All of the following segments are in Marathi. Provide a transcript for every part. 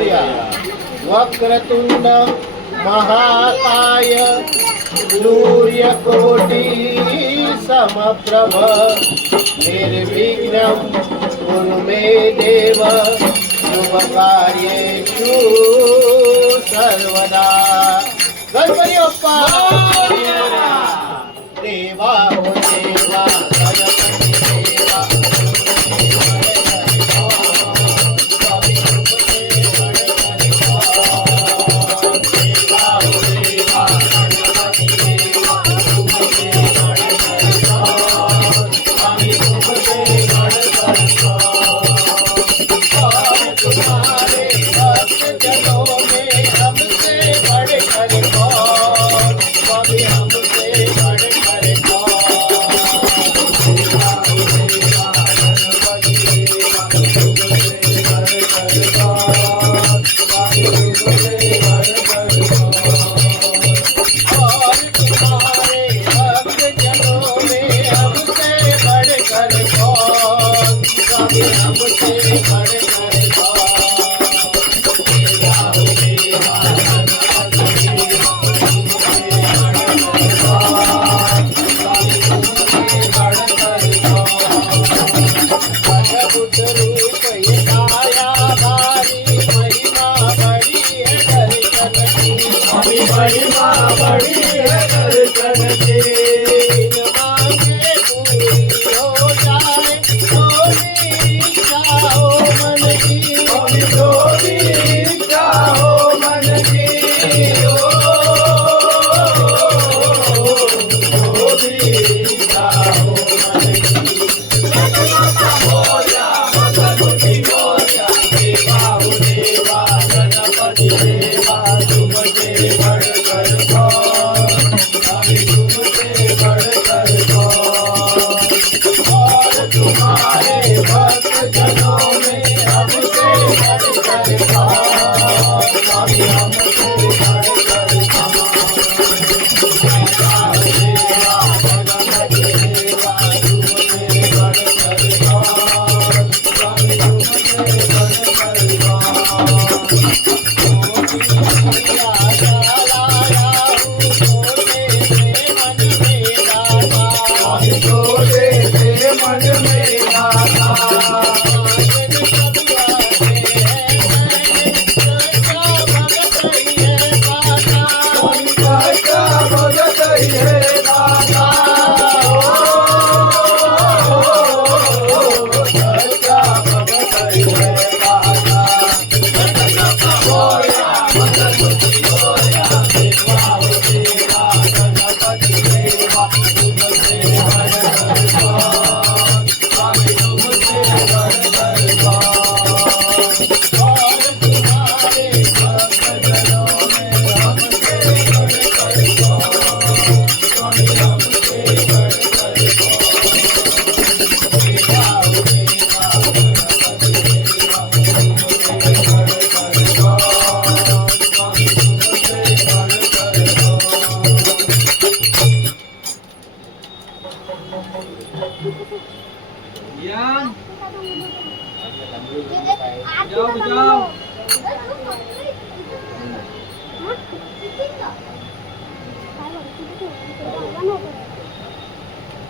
मोरया. वक्रतुंड महाकाय सूर्यकोटि समप्रभ निर्विघ्नं कुरु मे देव शुभकार्येषु सर्वदा. गणपती बाप्पा देवा हो देवा गणपती देवा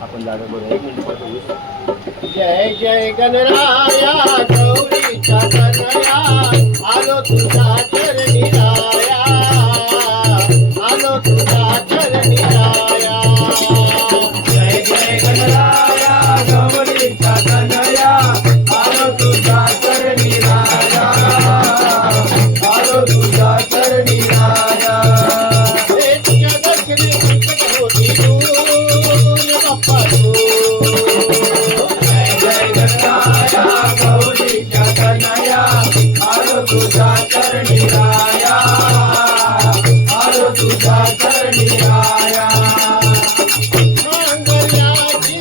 आपण झाडं बघू. 1 मिनिट. जय जय गणराया गौरीचा कन्हया आलो तुझा चरणी राया आलो तुझा चरणी राया. जय जय गणराया गौरीचा कन्हया आलो तुझा चरणी राया आलो तुझा चरणी राया. तुझ्या दर्शनी संकट होती दूर बाप्पा तू. जय जय गणराया गौरीचा कन्हया आलो तुझा चरणी राया आलो तुझा चरणी राया. मंगलाची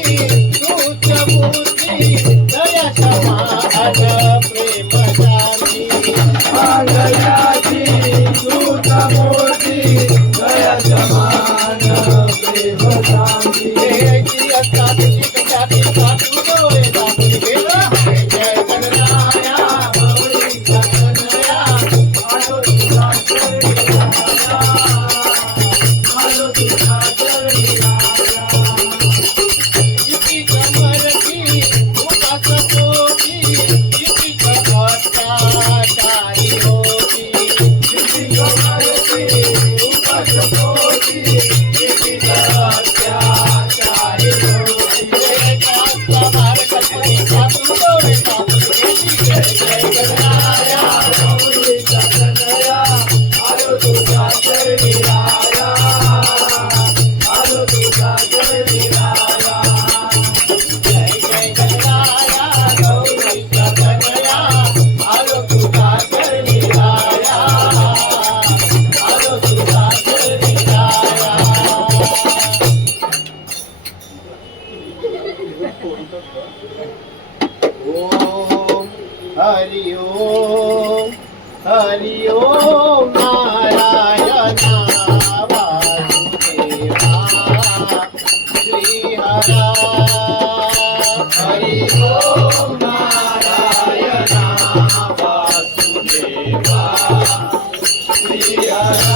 तूच मूर्ती दया समान प्रेम शांती. मंगलाची तूच मूर्ती दया समान प्रेम शांती. जयची असता तुझी कशाची साठू डोळे दाखवून गेलं. जय जय गणराया गौरीचा कन्हया हरि ओम नारायणा वासुदेवा श्रीहरा हरि ओम नारायणा वासुदेवा श्रीहरा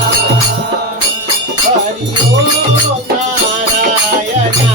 हरि ओम नारायणा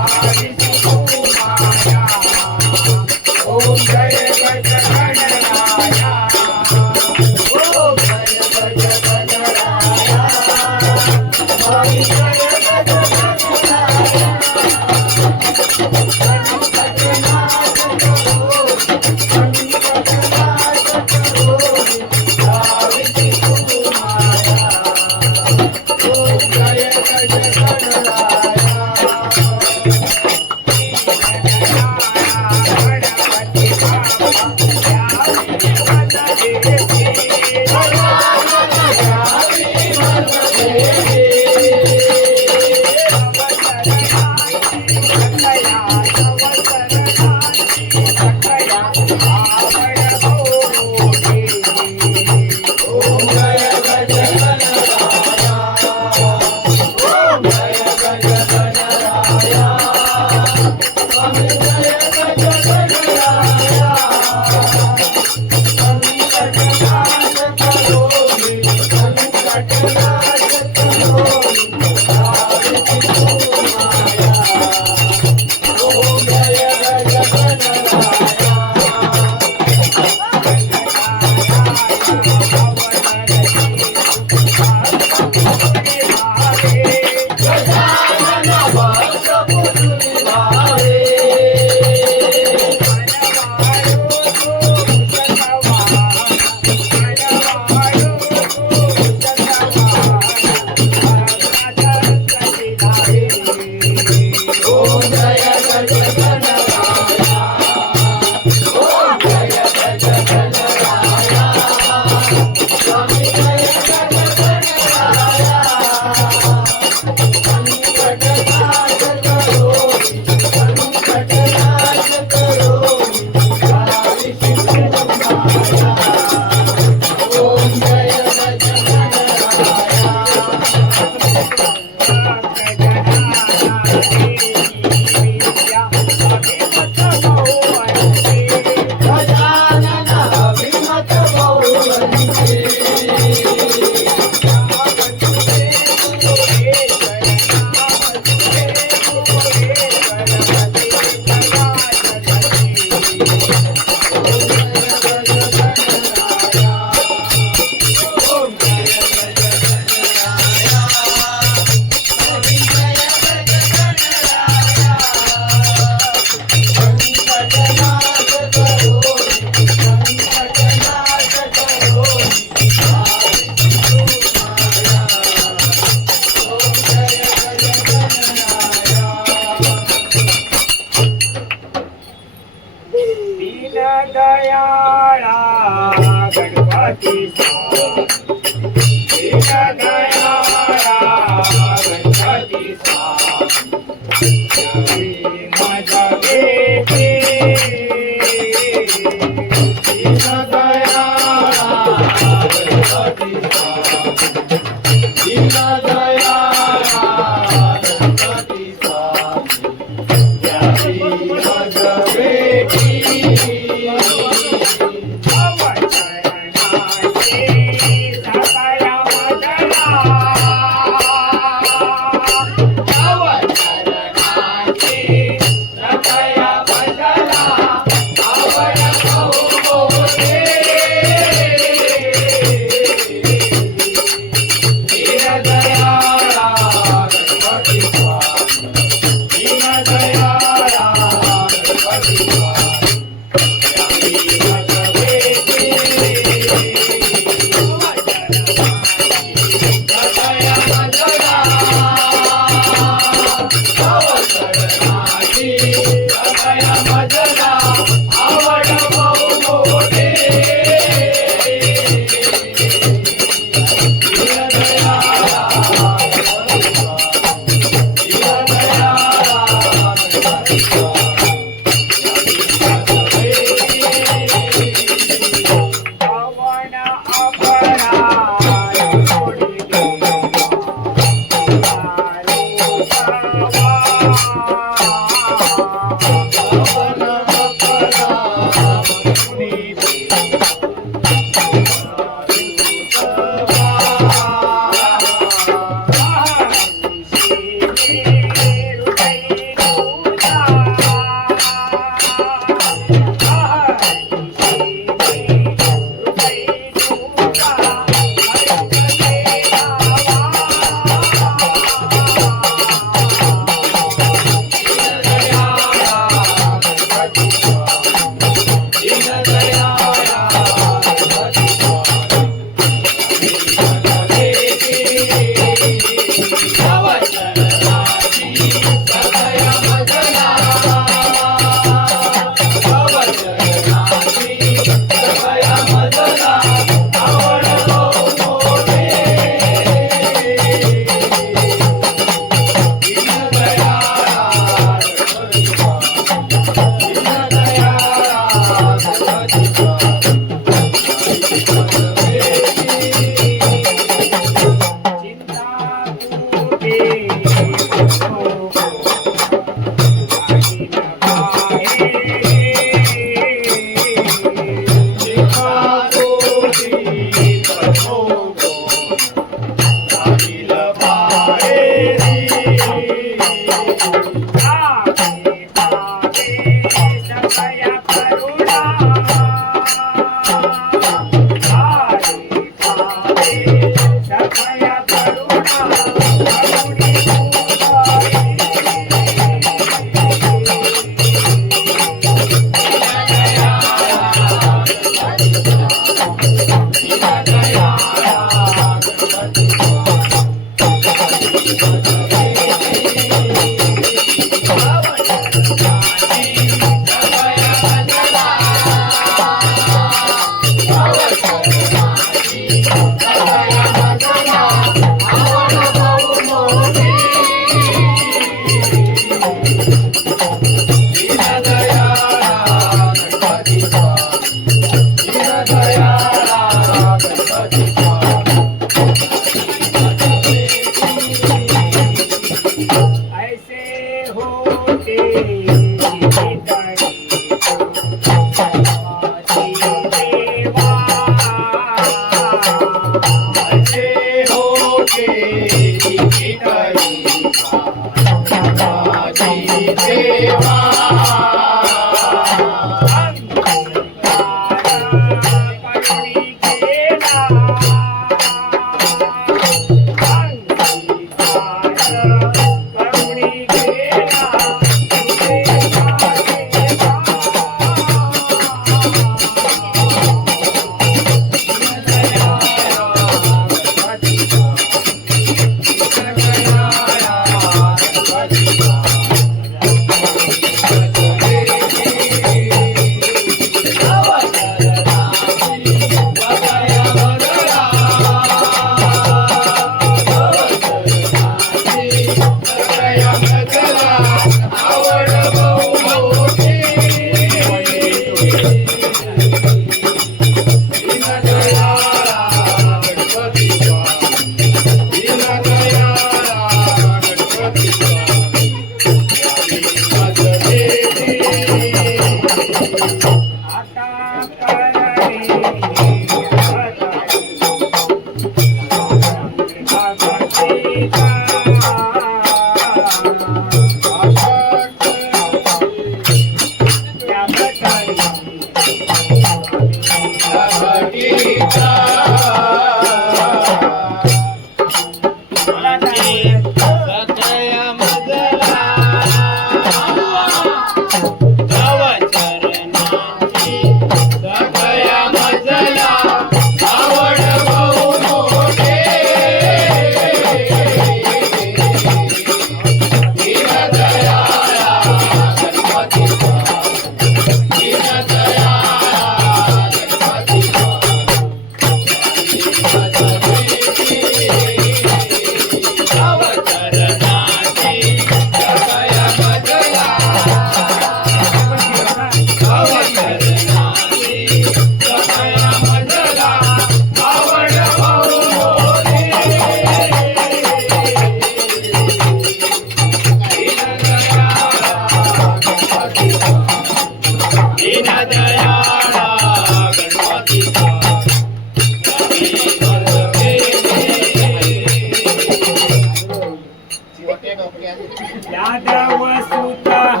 यादव सुतः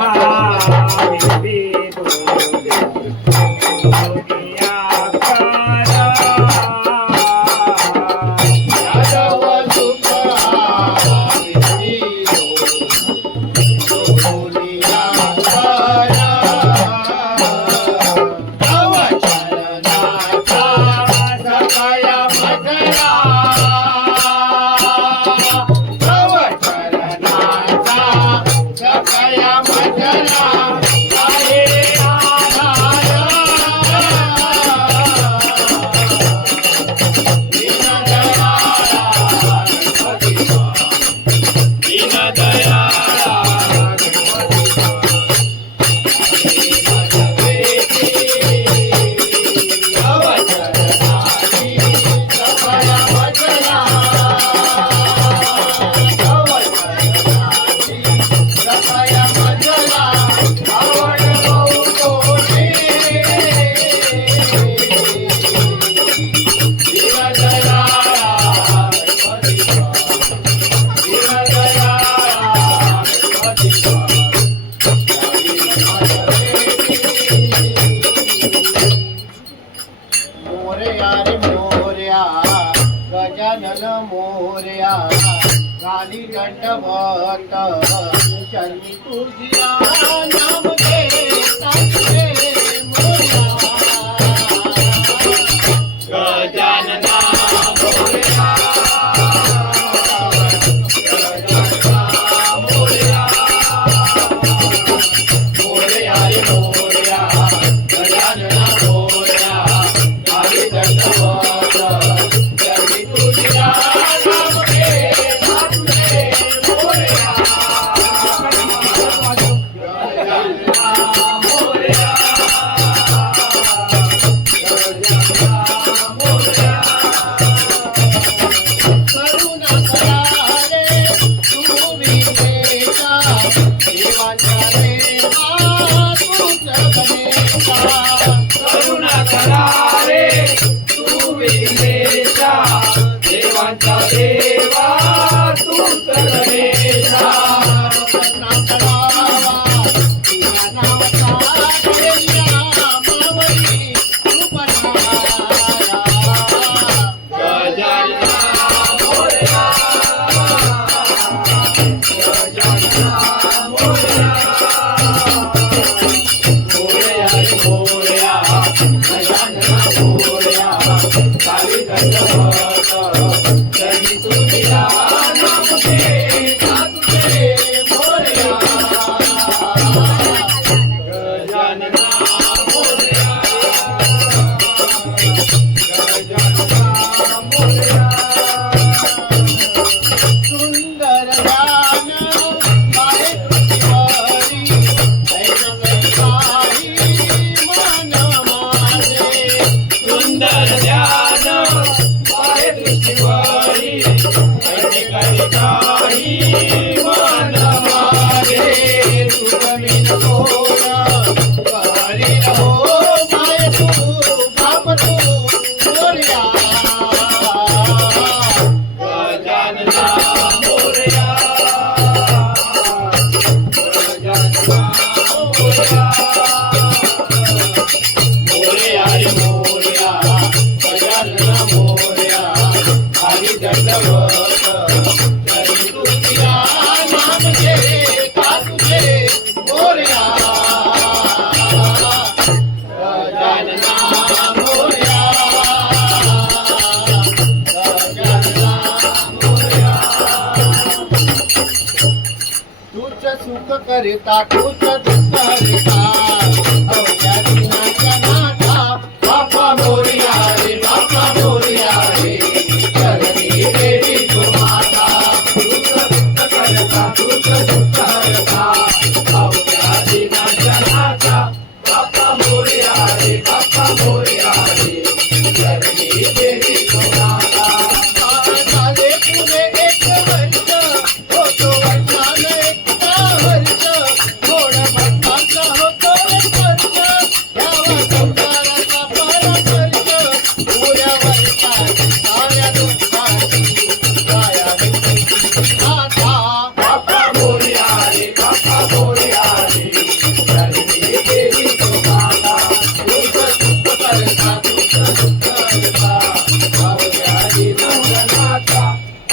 गजानन मोरया गाली दंडवत चरणी तुझिया नाम घेता तुझे मोरया गजानना मोरया मोरया मोरया रे मोरया गजानना मोरया गाली दंडवत चरणी तुझिया नाम घेता तुझे मोरया गजानना मोरया करुणा करारे तू विवेका देवाच्या देवा तूच गणेशा करुणा करा रे तू विघ्नेशा देवांचा देवा तूच गणेशा करुणा करावा तुझ्या नावाचा देव्या मावळी उपनाया गजानना मोरया गजानना मोरया मोरया रे मोरया गजानना मोरया काली दंडवत चरणी तुझिया नाम घेता तुझे मोरया गजानना मोरया गजानना मोरया सुंदर ज्ञान माहे तुझी ऐकण्यासाठी मन माझे सुंदर ध्यान पाय दृष्टीवरी ऐकणे काही मन माझे तुझी कोण करी रहो सुख करिता तूच दुःख हरिता अवघ्या दिनाच्या नाथा बाप्पा मोरया रे बाप्पा मोरया रे चरणी देवी तू माता दुःख करता दुःख हरता अवघ्या दिनाच्या नाथा बाप्पा मोरया रे बाप्पा मोरया रे चरणी देवी तू माता झाले पुढे एक वर्ष होतो वर्षान एकटा वर्ष गोड भक्तांचा होतो एक वर्ष यावा संसाराचा परस्पर्श पुऱ्या वर्षात साऱ्या दुःखाची गाया विठ्ठलची गाथा बाप्पा मोरया रे बाप्पा मोरया रे चरणी देवी तू माता दुःख करता दुःख हरता अवघ्या दिनाच्या नाथा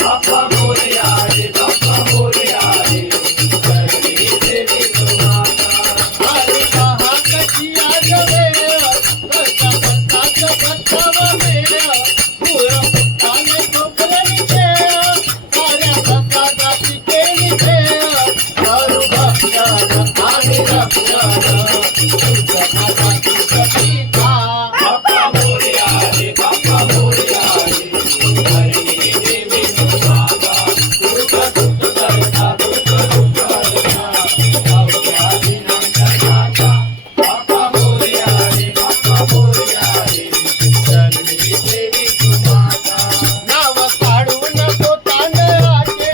बाप्पा मोरया रे बाप्पा मोरया रे चरणी देवी तू माता आली पहा कशी आज वेळ कशा पंथाचं बचाव वेळ पुरं पुष्टाने ठोकरली खेळ साऱ्या प्रसादाची केली खेळ करू भक्षण आणि रक्षण तुझं माझा तुझं पिता बाप्पा मोरया रे बाप्पा मोरया रे चरणी देवी तू माता दुःख करता दुःख हरता अवघ्या दिनाच्या नाथा बाप्पा मोरया रे बाप्पा मोरया रे चरणी देवी तू माता नाव काढू नको तांदळाचे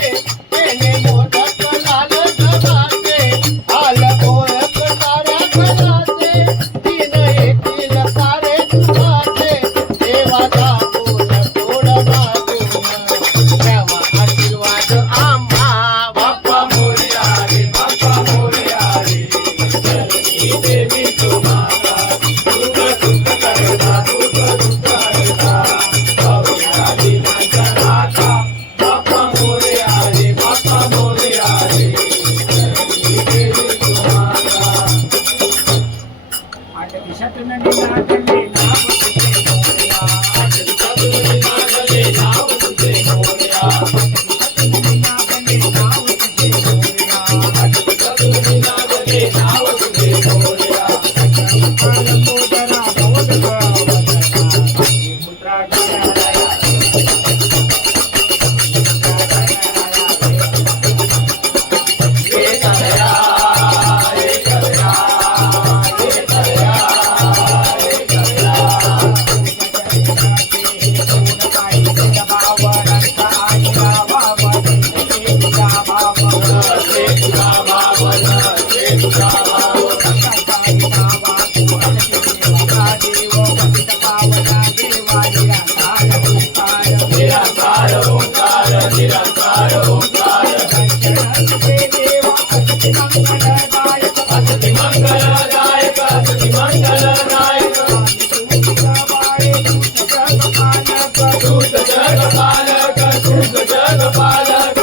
केले मोदक लाल गव्हाचे आलं ओळख साऱ्या घराचे तीन येतील सारे तुझाचे देवा दाखवून थोड मागून द्यावा आशीर्वाद आम्हा बाप्पा मोरया रे बाप्पा मोरया रे चरणी देवी तू माता दुःख करता दुःख हरता अवघ्या दिनाच्या नाथा बाप्पा मोरया रे बाप्पा मोरया रे चरणी देवी तू माता आठ दिशातून नागले नाव तुझे मोरया. सद्गुरू नागले नाव तुझे मोरया नागले नाव तुझे मोरया. सद्गुरू नागले नाव तुझे मोरया लंबोदरा भवदगा वदना. पुत्रा गया हे करया हे करया हे करया हे करया हे तुझा भावन हे तुझा भावन निराकार ओंकार निराकार ओंकार असति मंगलदायक असति मंगलदायक दूत जगपालक दूत जगपालक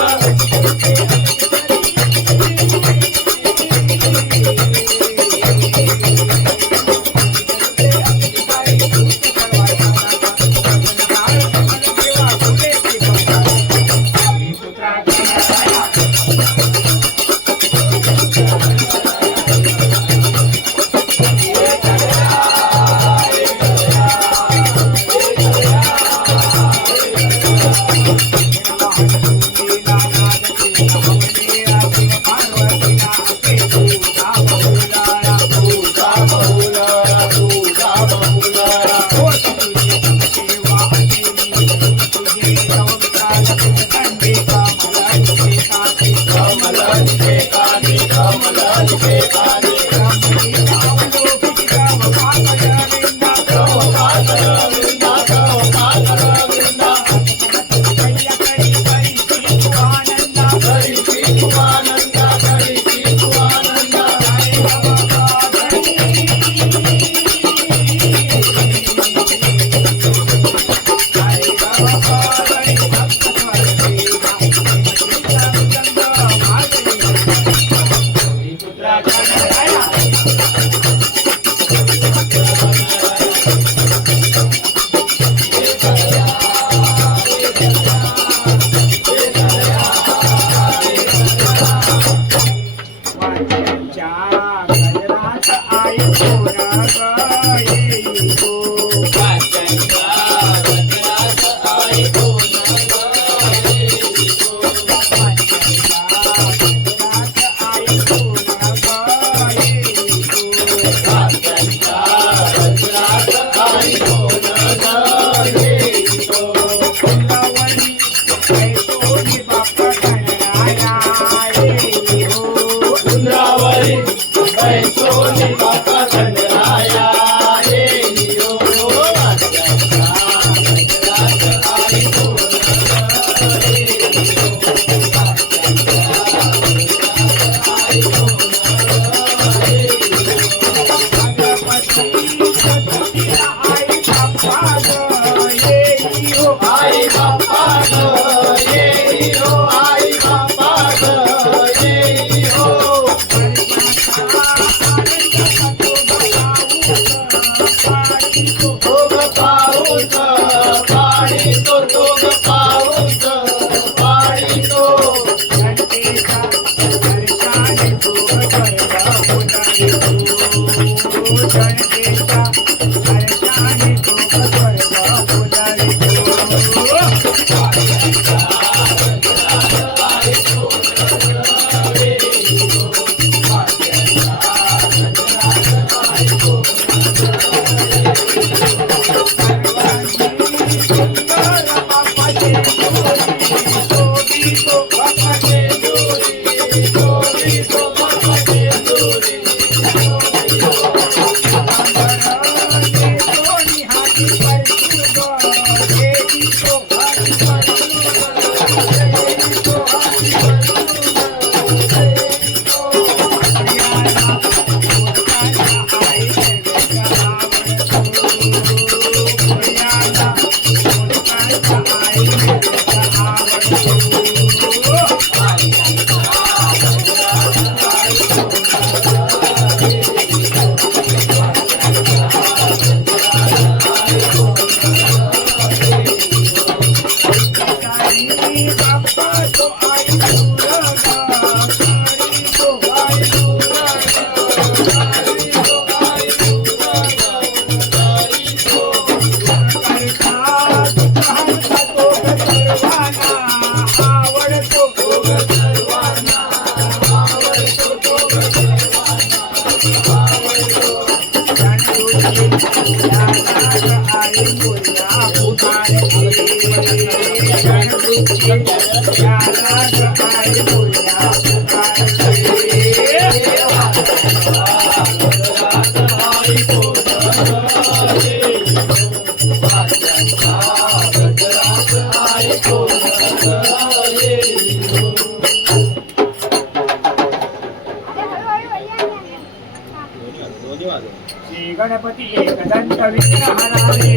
श्री गणपती एकदंत विघ्नहरारे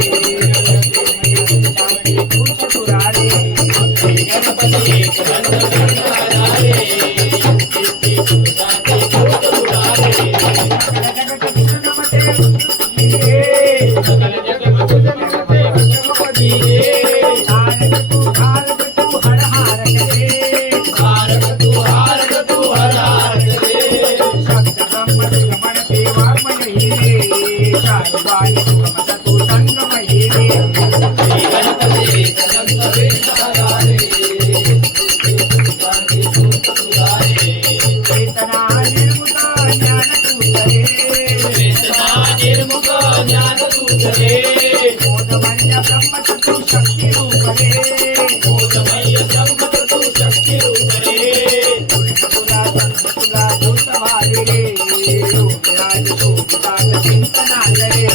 चतुरारे श्री गणपती एकदंत विघ्नहरारे सकल जगत नमते भारत तू हर हार तू संग महिरे चेतना निर्मुख ज्ञान तूतरे बोधमय ब्रह्म तू शक्ती रूपरे तुला भूत भाविरे चिंतनालये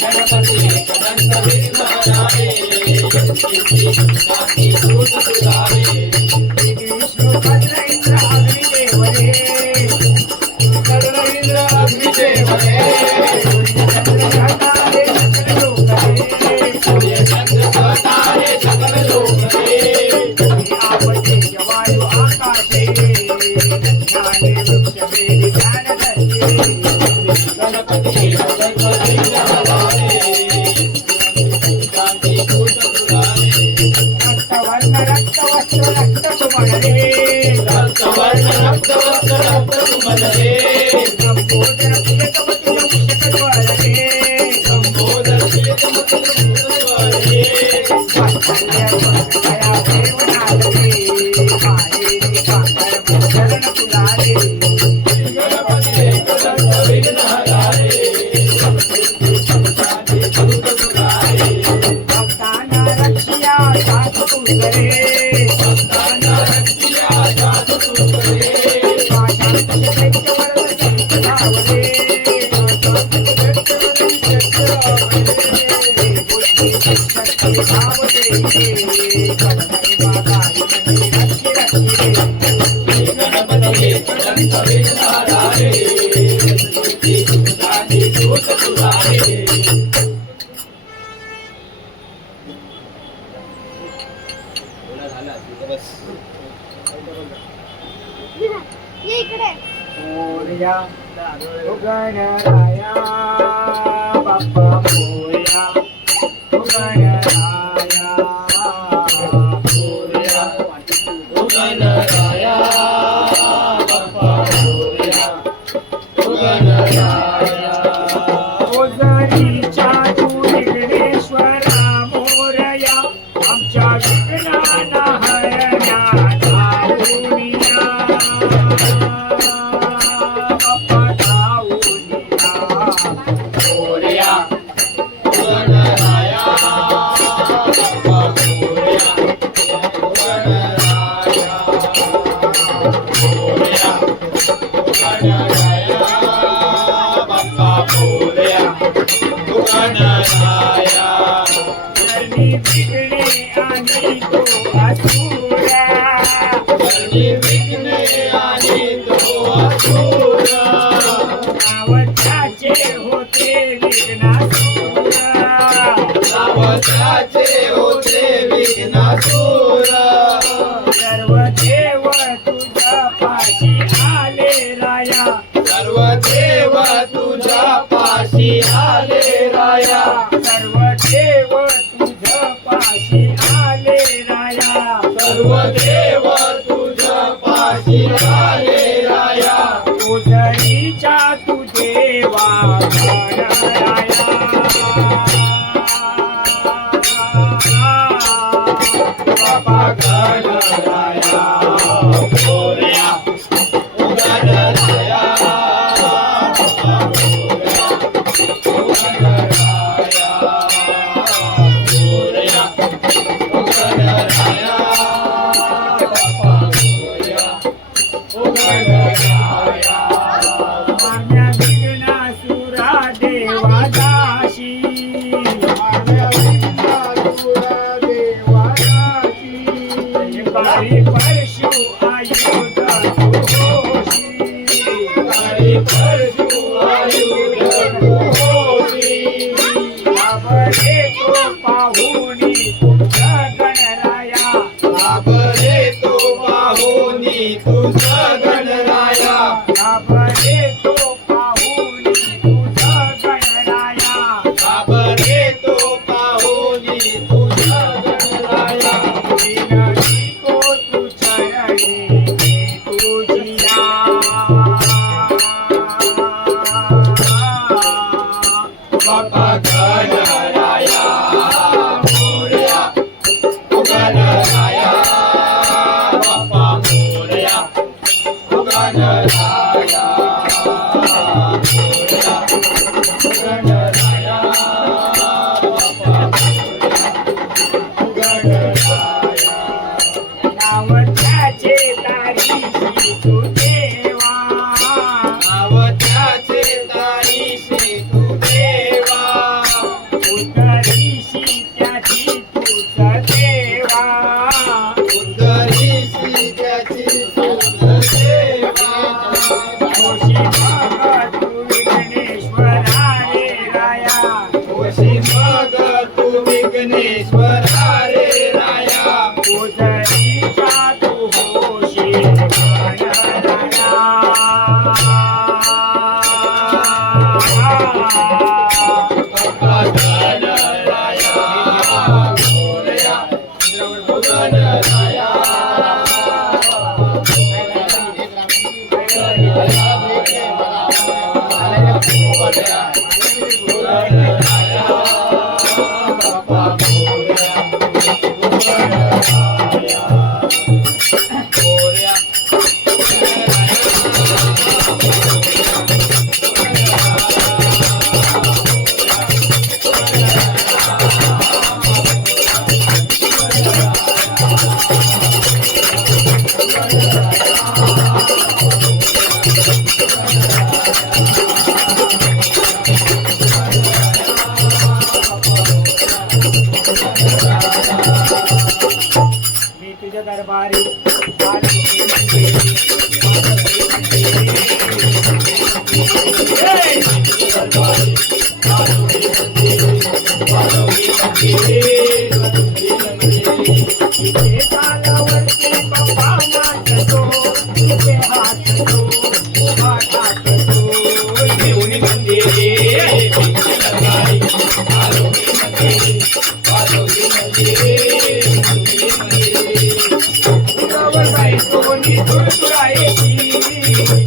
गणपती एकदंत विघ्नहरारे विष्णु भद्र इंद्र अग्निदेवरे सकल लोकरे आपते वायु आकाशे ज्ञाने वृक्ष वेदी ज्ञान गणपती एकदंत विघ्नहरारे रक्तवर्ण रक्तवस्त्र रक्तसुमनरे संबोधन प्रियतमतुलं शकज्वालने दया देवनागरे मायेरी कांकर चरण पुलारे गणपती एकदंत विघ्नहरारे भक्ताना रक्षिया साधु करे गणराया बाप्पा मोरया गणराया मोरया गणराया बाप्पा मोरया गणराया ओझरीच्या तू विघ्नेश्वरा मोरया आमच्या विघ्नांना हरण्या धारुनिया विघ्ने पाशी आले राया सर्व देव तुझ पाशी आले राया सर्व देव तुझ पाशी आले राया तुझरीच्या तू देवा गणराया बाबा गणराया मोरया गणराया परशु आयुध आबरे तो पाहुनी तुझा गणराया आबरे तो पाहुनी तुझा गणराया आबरे तो पाहुनी तुझा गणराया आबरे तो पाहुनी तुझा गणराया विनती को तू चरणी तुझिया बाबा गणराया मोरया गणराया बाबा मोरया गणराया मोरया गणराया बाबा गणराया नाव त्याचे तारीशी तू देवा नाव त्याचे तारीशी तू देवा उतरीशी त्याची तुझ देवा उतरीशी त्याची तुझ देवा होशी मग तू विघ्नेश्वरा रे राया होशी मग तू विघ्नेश्वरा रे राया उतरीच्या तू होशी गणराया बाबा गणराया मोरया गणराया बाबा मोरया मी तुझ्या दरबारी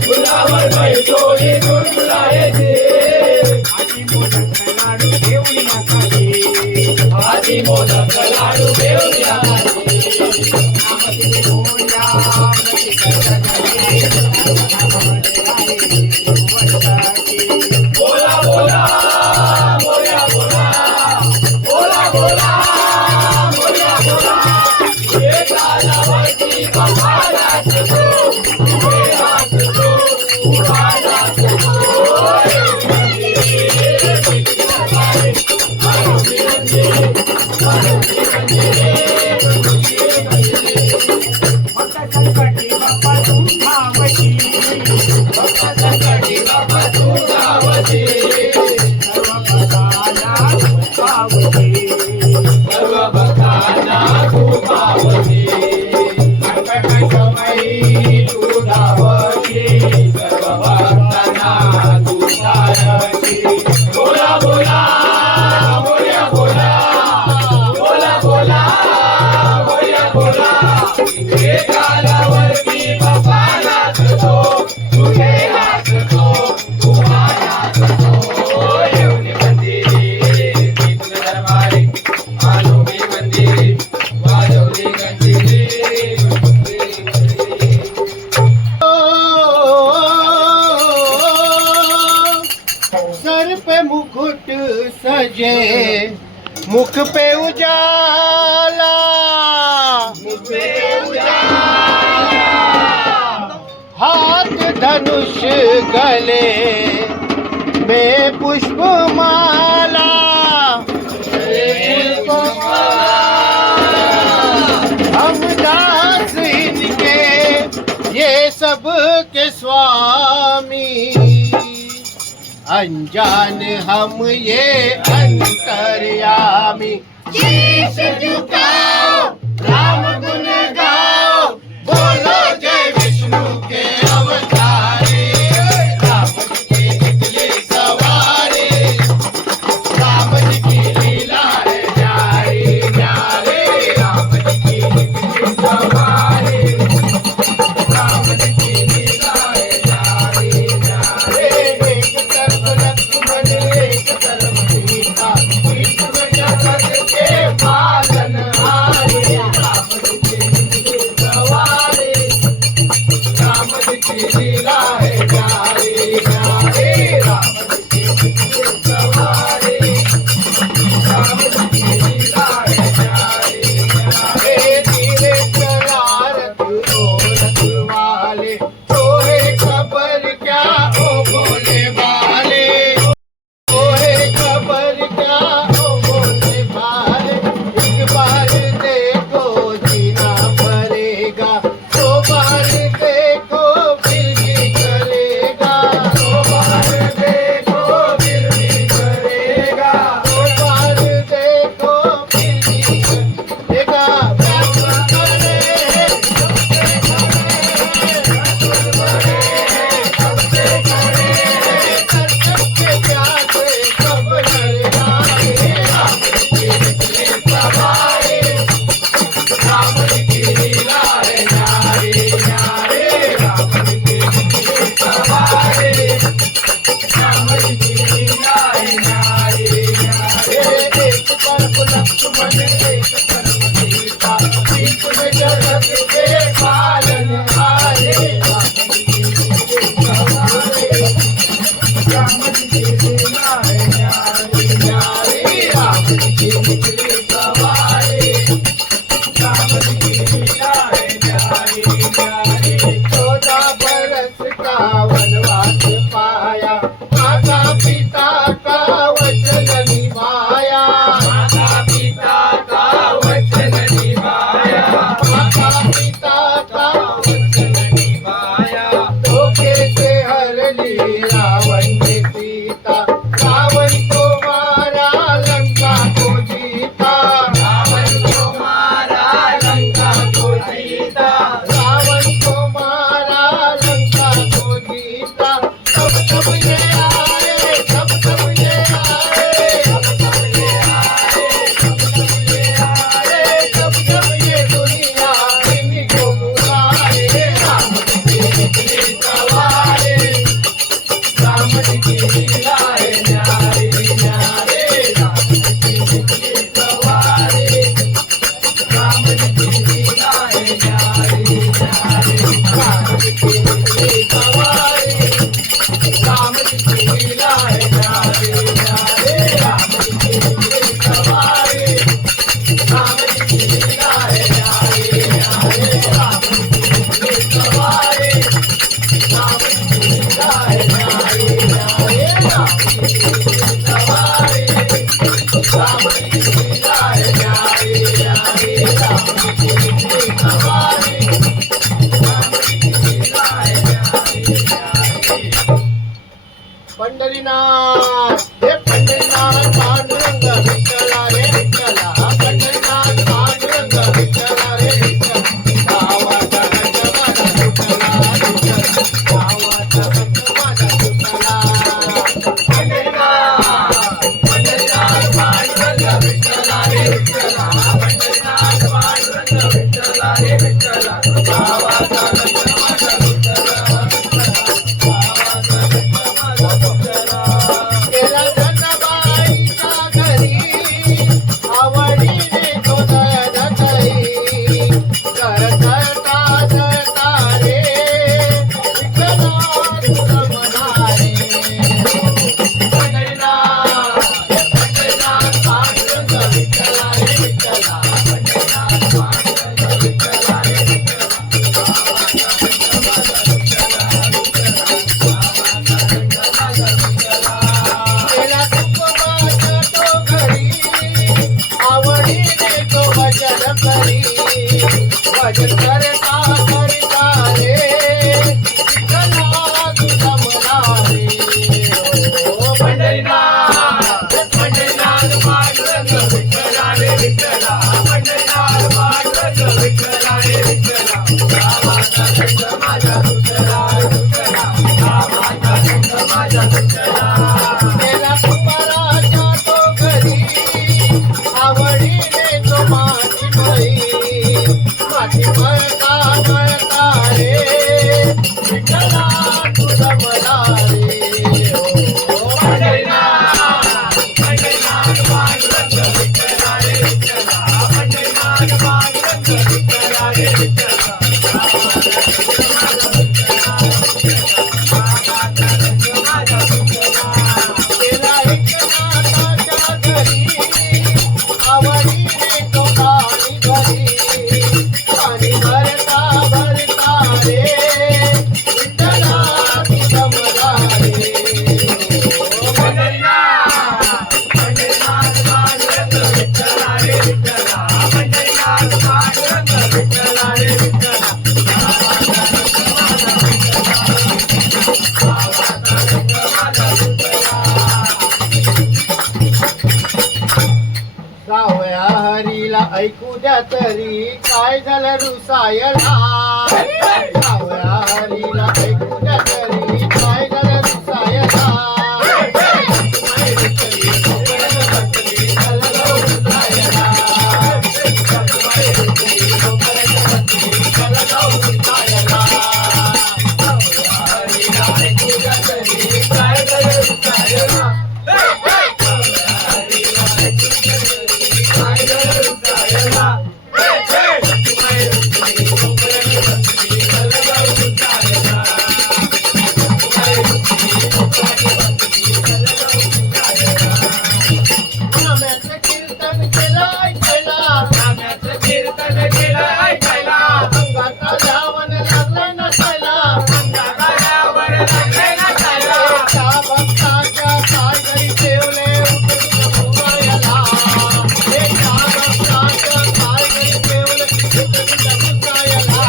गुलावर बाई सोनी दुर्गुलायची आधी मोदक लाडू घेऊन या काशी आधी मोदक लाडू घेऊन या काशी नाम तुझे बोला मती बोला बोला बोला बोला बोला बोला बोला बोला ये गालावती बहारा सो संकटी बाप्पा तू धावती बाप्पा तू धावती सर्व भक्तांना तू पावती संकट समयी तू धावती सर्व भक्तांना तू धावती पट सजे मुख पे उजाला, हाथ धनुष गले में पुष्पमाला, हम दास इनके ये सब के स्वामी, अनजान हम ये अंतर्यामी। शीश झुकाओ राम गुण गाओ, बोलो जय विष्णु के अवतारे, राम जी के निकले सवारे, राम जी की लीला है न्यारी न्यारे, राम जी की निकले सवारे, राम जी की लीला है न्यारी न्यारे। एक तरफ लक्ष्मण एक तरफ सीता, बीच में जगत के पालन हारे, राम जी के निकले सवारे, राम जी की लीला है न्यारी न्यारे, राम जी के निकले सवारे, राम जी की लीला है न्यारी न्यारे। धीरे शरारत ढोलक वाले, तोहे खबर क्या ओ भोले वाले, तोहे खबर क्या ओ भोले वाले, एक बार देखो जीना पड़ेगा, दो बार देखो फिर भी चलेगा, दो बार देखो फिर भी चलेगा, दो बार देखो फिर भी चलेगा। बाबा करे पालन हारे, राम जी की लीला है न्यारी न्यारी, राम जी की निकले सवारे, राम जी की लीला है न्यारी न्यारी। 14 बरस का वनवास पाया, माता पिता का वचन निभाया, माता पिता का वचन निभाया, माता पिता का वचन निभाया। धोखे से हर ली रावण ने सीता, रावण को मारा लंका को जीता, रावण को मारा लंका को जीता, रावण को मारा लंका को जीता। सब ये आए, सब ये आए, सब ये आए, सब ये दुनिया इनको बुलाए, राम जी के निकले सवारे, राम जी की लीला है न्यारी न्यारे, राम जी के निकले सवारे, राम जी की लीला है न्यारी न्यारे, राम जी के निकले सवारे, राम जी की लीला है न्यारी न्यारे, राम जी के निकले सवारे, राम जी की लीला है न्यारी न्यारे, राम जी के निकले सवारे, राम जी की लीला है न्यारी न्यारे, राम जी के निकले सवारे, राम जी की लीला है न्यारी न्यारे, राम जी के निकले सवारे, राम जी की लीला है न्यारी न्यारे। पंढरीनाथ हे पंढरीनाथ पांडुरंग विठ्ठला रे विठ्ठला, पंढरीनाथ पांडुरंग विठ्ठला रे विठ्ठला, गावाचा गंध माझा विठ्ठला विठ्ठला, गावाचा गंध माझा विठ्ठला। पंढरीनाथ पंढरीनाथ पांडुरंग ऐकू द्या तरी काय झालं रुसायला सावळ्या हरीला ऐकू द्या तरी काय झालं रुसायला नाम्याचं कीर्तन केलं ऐकायला अंगाचा धावन लागलाय नसायला त्या भक्ताच्या काय घरी ठेवले उतरून घुसायला त्या भक्ताच्या काय घरी ठेवले उतरून घुसायला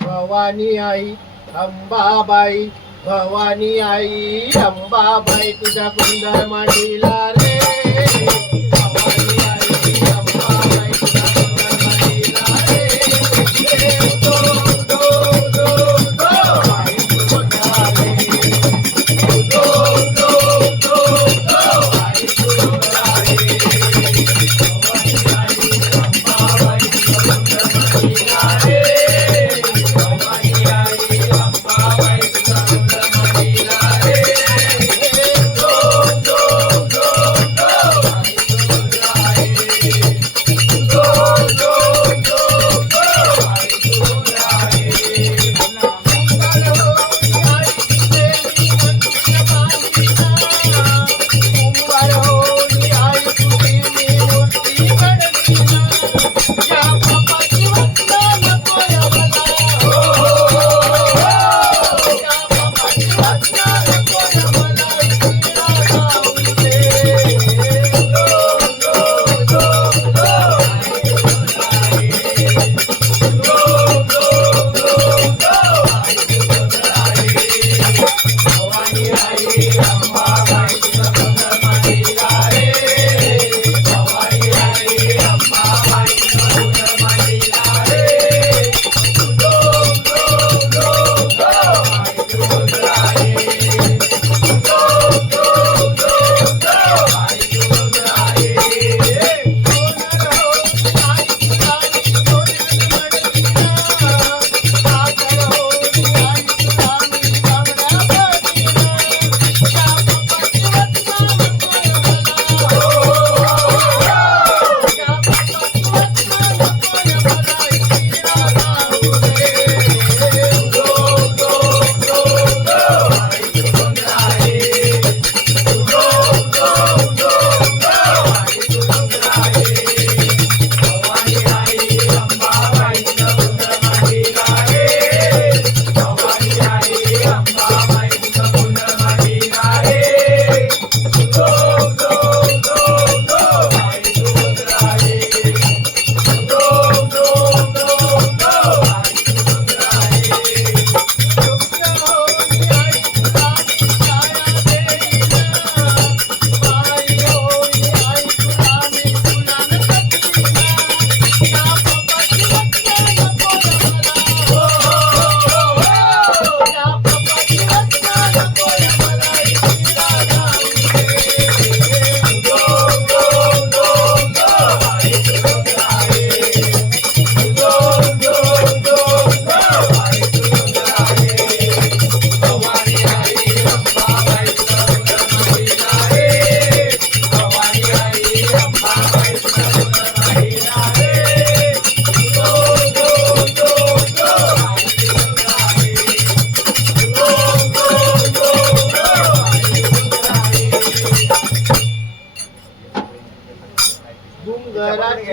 भवानी आई अंबाबाई भवानी आई अंबाबाई तुझ्या कुंड मांडीला रे भवानी आई अंबाबाई तुझ्या कुंड मांडीला रे दो दो दो दो आई तुझ्या रे दो दो दो दो आई तुझ्या रे भवानी आई अंबाबाई तुझ्या कुंड मांडीला रे Hey!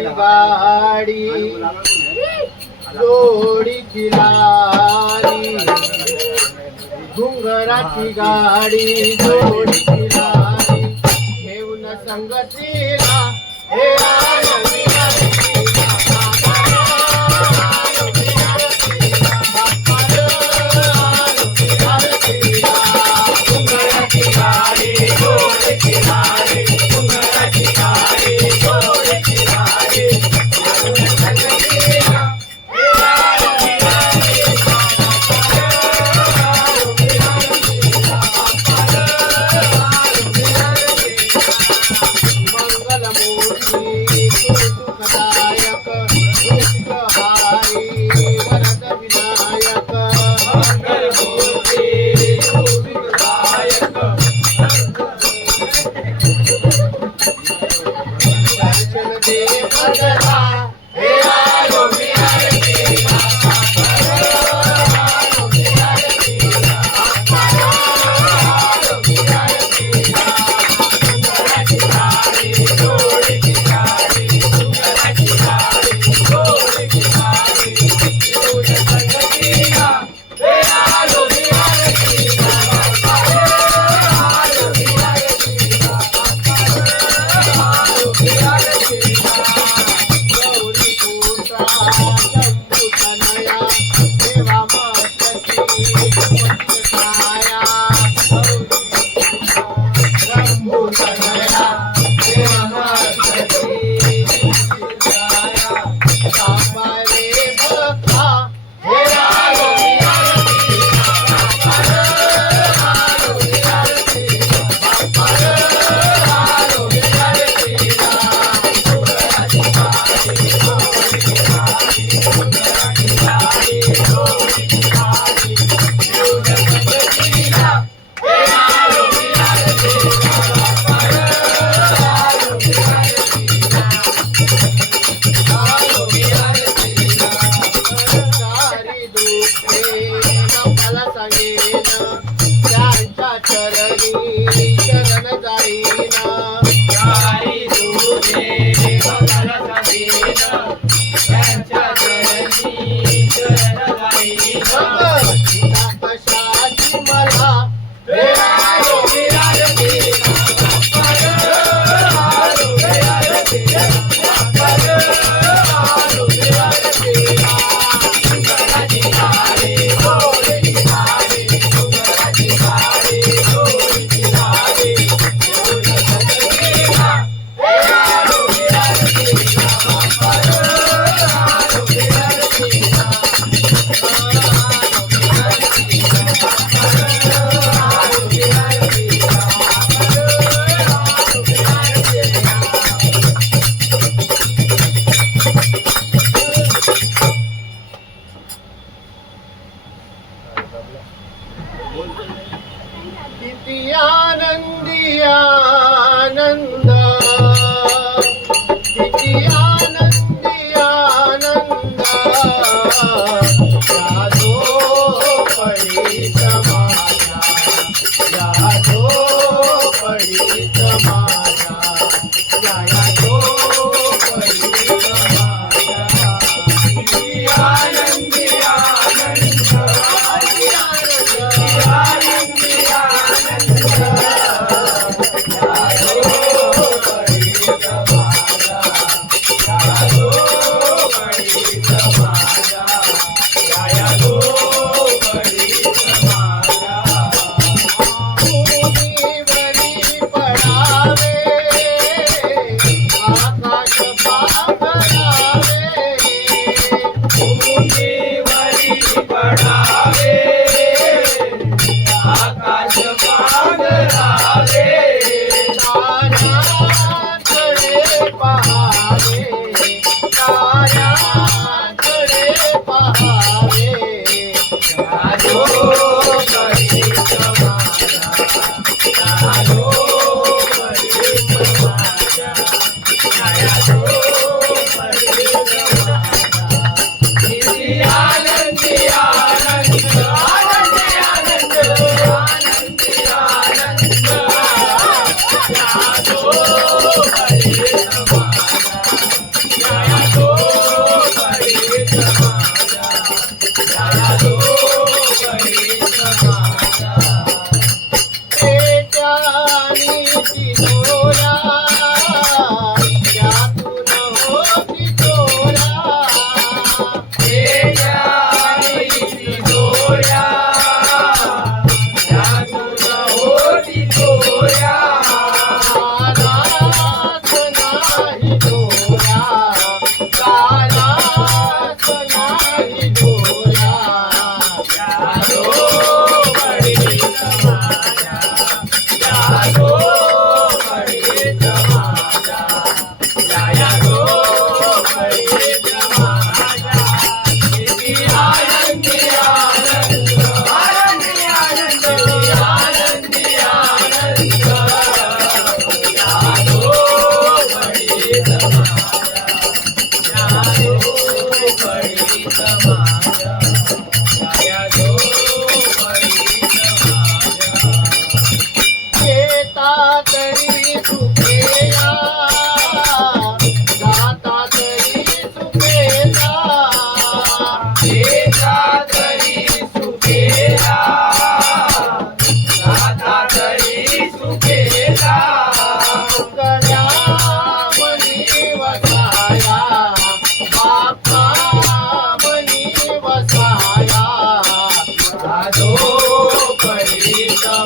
गाडी जोडीची लारी घुंगराची गाडी जोडीची लारी घेऊन संगतीला हे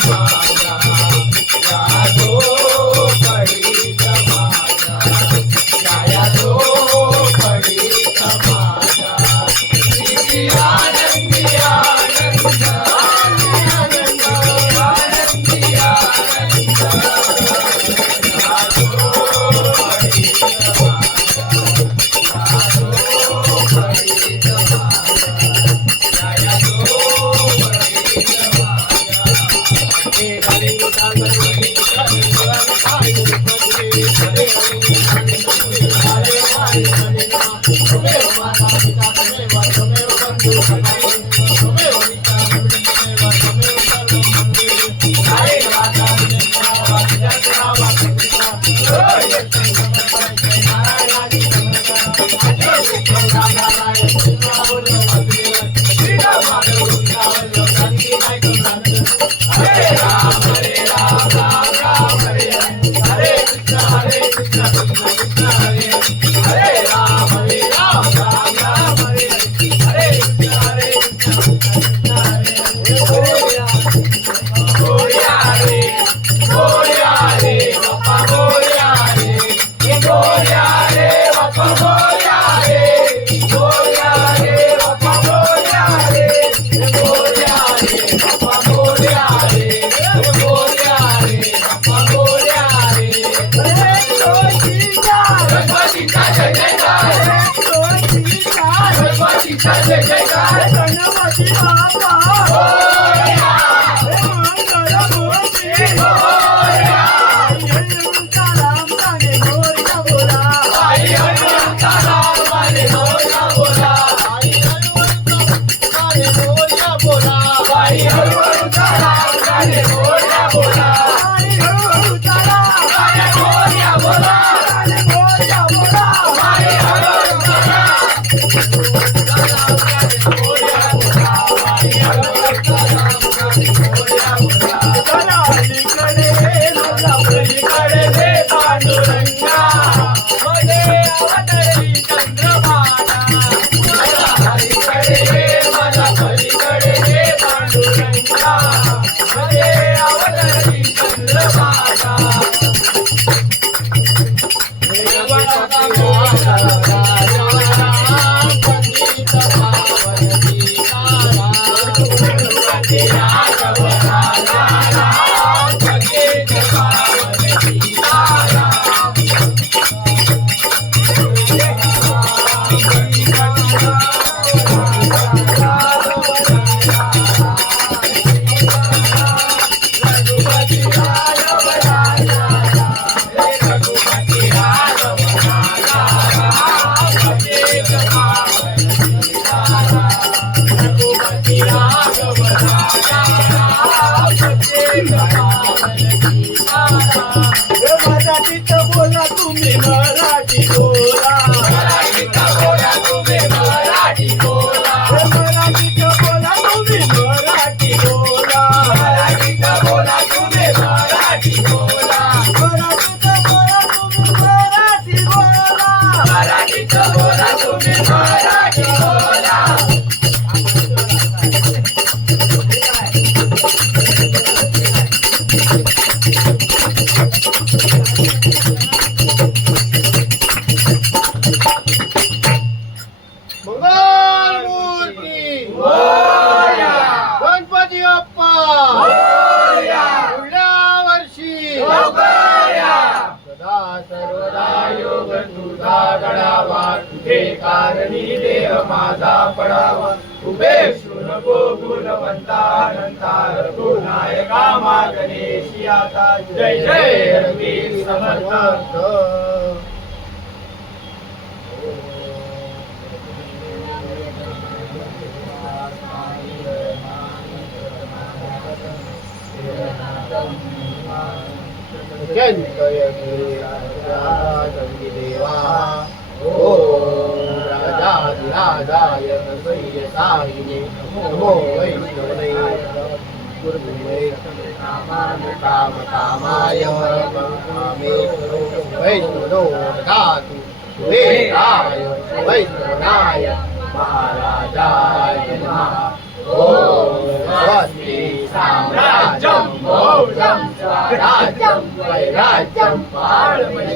माझ्या या झोपडीत माझ्या या झोपडीत माझ्या किती आनंदी आनंद आनंद आनंदी आनंद या झोपडीत मराठीत बोला तुम्ही मराठी बोला मराठीत बोला तुम्ही मराठी बोला मराठीत बोला तुम्ही मराठी बोला मराठीत बोला तुम्ही मराठी बोला मराठीत बोला तुम्ही मराठी बोला मराठीत बोला तुम्ही मराठी बोला मंगलमूर्ती मोरया गणपती बाप्पा मोरया पुढल्या वर्षी लवकरया सदा सर्वदा योग तुझा गडावा तुझे कारणी देह माझा पडावा उभे नको गुणवंता अनंता रघुनायका मा गणेशी आता जय जय रघुवीर समर्थ देवा ओम राजाधिराजाय साहिने नमो वैष्णवदेव गुरुदेवे काम कामाय कामे वैष्णवो ददातु वेदाय वैष्णवनाय महाराजाय नमः ओम स्वस्ति साम्राज्यं भोजं स्वराज्यं वैराज्यं पारमयं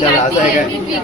चला, असं आहे काय?